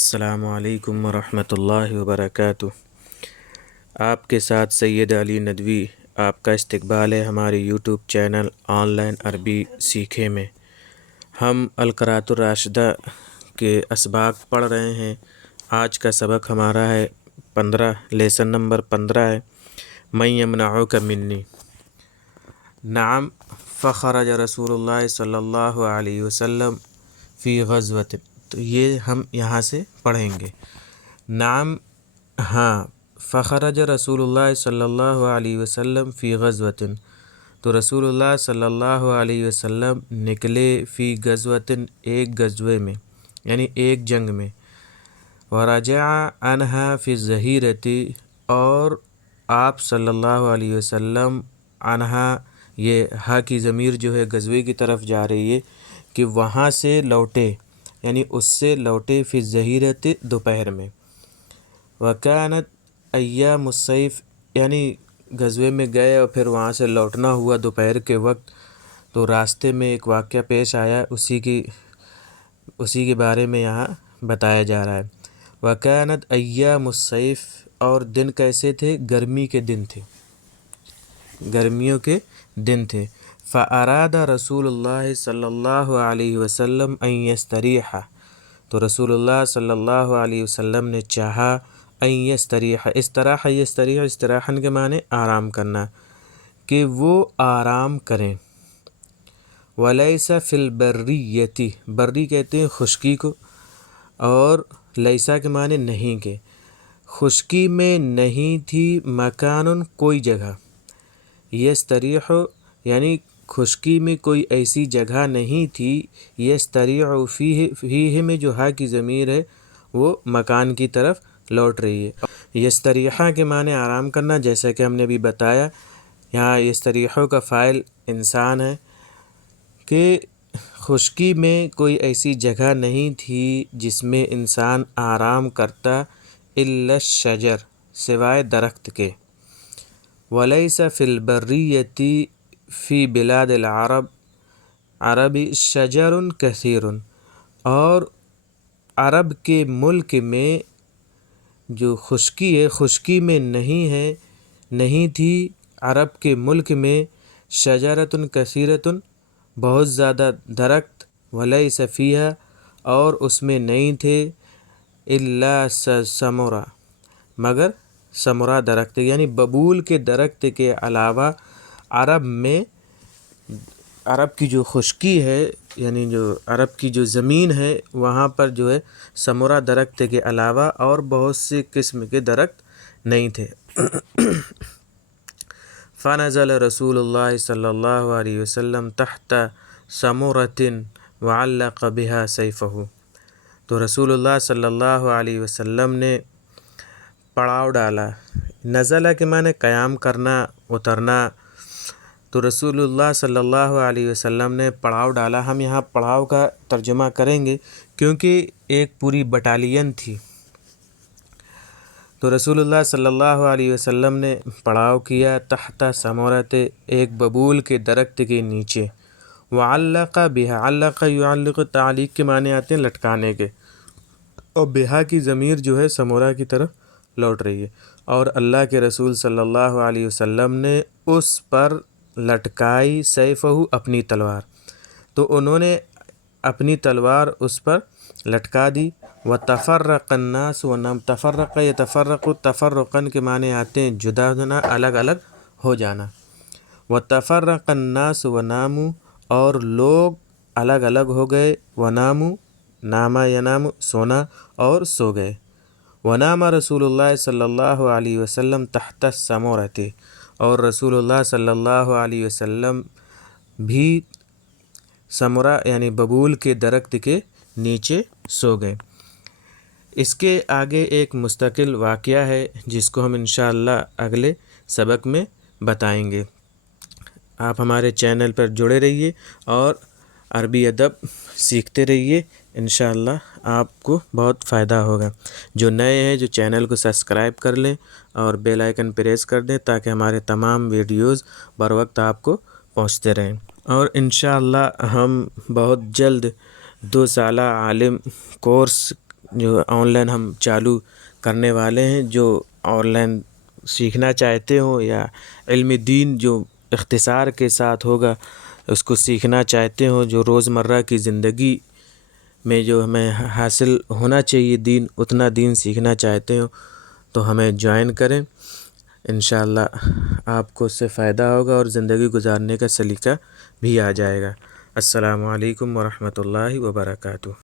السلام علیکم ورحمۃ اللہ وبرکاتہ۔ آپ کے ساتھ سید علی ندوی آپ کا استقبال ہے ہمارے یوٹیوب چینل آن لائن عربی سیکھے میں۔ ہم القراءۃ الراشدہ کے اسباق پڑھ رہے ہیں۔ آج کا سبق ہمارا ہے 15، لیسن نمبر 15 ہے من یمنعک منی۔ نعم فخرج رسول اللہ صلی اللہ علیہ وسلم فی غزوۃ، تو یہ ہم یہاں سے پڑھیں گے۔ نعم ہاں، فخرج رسول اللہ صلی اللہ علیہ وسلم فی غزوۃ، تو رسول اللہ صلی اللہ علیہ وسلم نکلے فی غزوۃ، ایک غزوے میں یعنی ایک جنگ میں۔ ورجع عنہا فی الظہیرۃ، اور آپ صلی اللہ علیہ وسلم عنہا، یہ ہا کی ضمیر جو ہے غزوے کی طرف جا رہی ہے کہ وہاں سے لوٹے، یعنی اس سے لوٹے فی الظہیرۃ، دوپہر میں۔ وکانت ایام الصیف، یعنی غزوے میں گئے اور پھر وہاں سے لوٹنا ہوا دوپہر کے وقت، تو راستے میں ایک واقعہ پیش آیا، اسی کے بارے میں یہاں بتایا جا رہا ہے۔ وکانت ایام الصیف، اور دن کیسے تھے؟ گرمی کے دن تھے، گرمیوں کے دن تھے۔ فاراد رسول اللہ صلی اللہ علیہ وسلم ان یستریح، تو رسول اللہ صلی اللہ علیہ وسلم نے چاہا ان یستریح، استراح یستریح، استراحن کے معنی آرام کرنا، کہ وہ آرام کریں۔ ولیس فی البریۃ، بری کہتے ہیں خشکی کو، اور لیسا کے معنی نہیں کے، خشکی میں نہیں تھی، مکان کوئی جگہ، یستریح یعنی خشکی میں کوئی ایسی جگہ نہیں تھی، یستریح فیہ میں جو ہا کی ضمیر ہے وہ مکان کی طرف لوٹ رہی ہے۔ یستریحہ کے معنی آرام کرنا، جیسا کہ ہم نے بھی بتایا، یہاں یستریحہ کا فاعل انسان ہے، کہ خشکی میں کوئی ایسی جگہ نہیں تھی جس میں انسان آرام کرتا، الا الشجر، سوائے درخت کے۔ ولیس فی البریۃ فی بلاد العرب عربی شجر کثیر، اور عرب کے ملک میں جو خشکی ہے، خشکی میں نہیں تھی عرب کے ملک میں، شجرۃ کثیرۃ، بہت زیادہ درخت، ولیس فیہا، اور اس میں نہیں تھے، الا ثمرہ، مگر ثمرہ درخت، یعنی ببول کے درخت کے علاوہ عرب میں، عرب کی جو خشکی ہے، یعنی جو عرب کی جو زمین ہے، وہاں پر جو ہے ثمرہ درخت کے علاوہ اور بہت سے قسم کے درخت نہیں تھے۔ فنزل رسول اللہ صلی اللہ علیہ وسلم تحت ثمرۃ وعلق بها سیفہ، تو رسول اللہ صلی اللہ علیہ وسلم نے پڑاؤ ڈالا، نزلہ کے معنی قیام کرنا، اترنا، تو رسول اللہ صلی اللہ علیہ وسلم نے پڑاؤ ڈالا۔ ہم یہاں پڑاؤ کا ترجمہ کریں گے کیونکہ ایک پوری بٹالین تھی، تو رسول اللہ صلی اللہ علیہ وسلم نے پڑاؤ کیا تحت ثمرۃ، ایک ببول کے درخت کے نیچے۔ وعلق بها، علق یعلق، تعلیق کے معنی آتے ہیں لٹکانے کے، اور بہا کی ضمیر جو ہے ثمرہ کی طرف لوٹ رہی ہے، اور اللہ کے رسول صلی اللہ علیہ وسلم نے اس پر لٹکائی سیفہ، اپنی تلوار، تو انہوں نے اپنی تلوار اس پر لٹکا دی۔ وتفرق الناس ونام، تفرق یتفرق، تفرقاً کے معنی آتے ہیں جدا ہونا، الگ الگ ہو جانا۔ وتفرق الناس وناموا، اور لوگ الگ الگ ہو گئے، وناموا نام ینام، سونا، اور سو گئے۔ ونام رسول اللہ صلی اللہ علیہ وسلم تحت الثمرۃ، اور رسول اللہ صلی اللہ علیہ وسلم بھی ثمرہ یعنی ببول کے درخت کے نیچے سو گئے۔ اس کے آگے ایک مستقل واقعہ ہے جس کو ہم انشاءاللہ اگلے سبق میں بتائیں گے۔ آپ ہمارے چینل پر جڑے رہیے اور عربی ادب سیکھتے رہیے، انشاءاللہ آپ کو بہت فائدہ ہوگا۔ جو نئے ہیں جو چینل کو سبسکرائب کر لیں اور بیل آئیکن پریس کر دیں تاکہ ہمارے تمام ویڈیوز بر وقت آپ کو پہنچتے رہیں، اور انشاءاللہ ہم بہت جلد 2 سالہ عالم کورس جو آن لائن ہم چالو کرنے والے ہیں، جو آن لائن سیکھنا چاہتے ہوں یا علم دین جو اختصار کے ساتھ ہوگا اس کو سیکھنا چاہتے ہوں، جو روزمرہ کی زندگی میں جو ہمیں حاصل ہونا چاہیے دین، اتنا دین سیکھنا چاہتے ہوں تو ہمیں جوائن کریں۔ انشاءاللہ آپ کو اس سے فائدہ ہوگا اور زندگی گزارنے کا سلیقہ بھی آ جائے گا۔ السلام علیکم ورحمۃ اللہ وبرکاتہ۔